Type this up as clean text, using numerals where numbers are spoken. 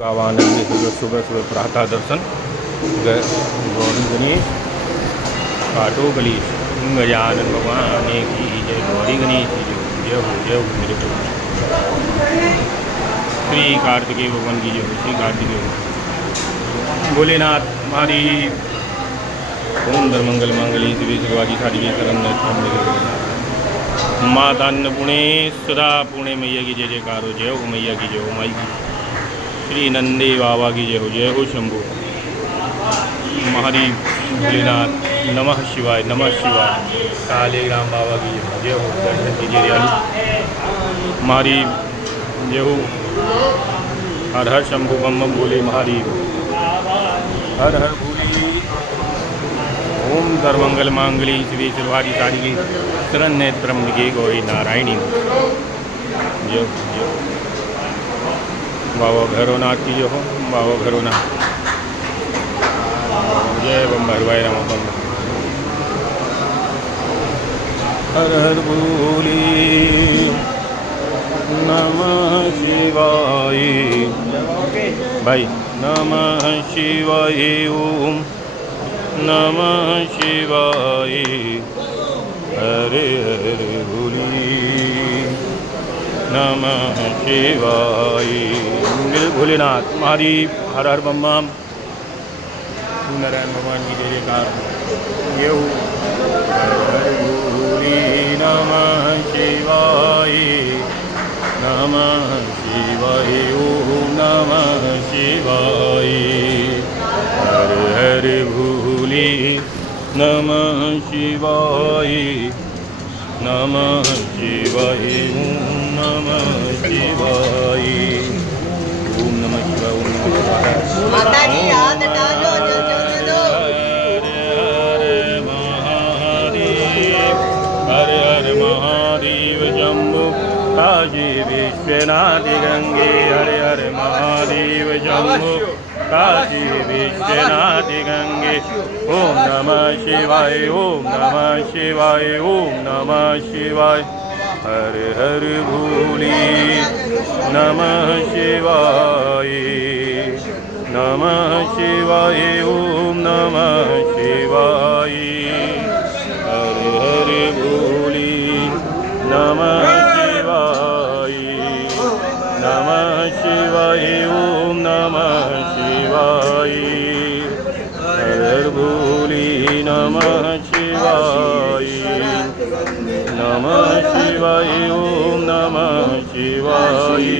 गावानंद सुबह सुबह सुबह प्रातः दर्शन गौरी गणेश काटो गलीश गजानन भगवान की जय। गौरी गणेश की जय हो मेरे प्रभु। श्री कार्तिकेय भगवान की जय हो। श्री कार्तिकेय भोलेनाथ हमारी ओम धर्मंगल मंगली शिवे शिवाजी सारी शरण माता अन्नपूर्णे सदा पुणे मैया की जय जयकार हो। जय हो मैया की जय हो। माई की श्री नंदी बाबा की जय हो। जय हो शंभु महारी भोलेनाथ। नमः शिवाय नमः शिवाय। काले राम बाबा की जय हो। दर्शन कीजिए दयालु महारी जय हो। हर हर शंभु बम बम भोले महादेव। हर हर भोले। ओम सर्वमंगल मांगली श्री शिवाजी सारी की शरण नेत्रम्बिके गौरी नारायणी जय जय। बाबा भैरवनाथ की जो हो। बाबा भैरवनाथ जय बम भैरवाय राम बम। हर हर भोले नमः शिवाय भाई नमः शिवाय ओम नमः शिवाय। हरे हरे भोले नमः शिवाय। मेरे भोलेनाथ महादेव हर हर बम बम। नारायण भगवान की जय जयकार ये हो। हर हर भोले नमः शिवाय नमः शिवाय ओम नमः शिवाय। हर हर भोले नमः शिवाय नमः शिवाय ओम नमः शिवाय। ओम नमः शिवाय ओम नमः शिवाय। माता जी हाथ डालो जल्दी दो। हर हर महादेव शंभु काशी विश्वनाथ गंगे। हर हर महादेव शंभु काशी विश्वनाथ गंगे। ओम नमः शिवाय ओम नमः शिवाय ओम नमः शिवाय। हर हर भोले नमः शिवाय नमः शिवाय ओम नमः शिवाय। हर हर भोले नमः शिवाय नमः शिवाय ओम नमः शिवाय। हर हर भोले नमः शिवाय नमः शिवाय ओम नमः शिवाय।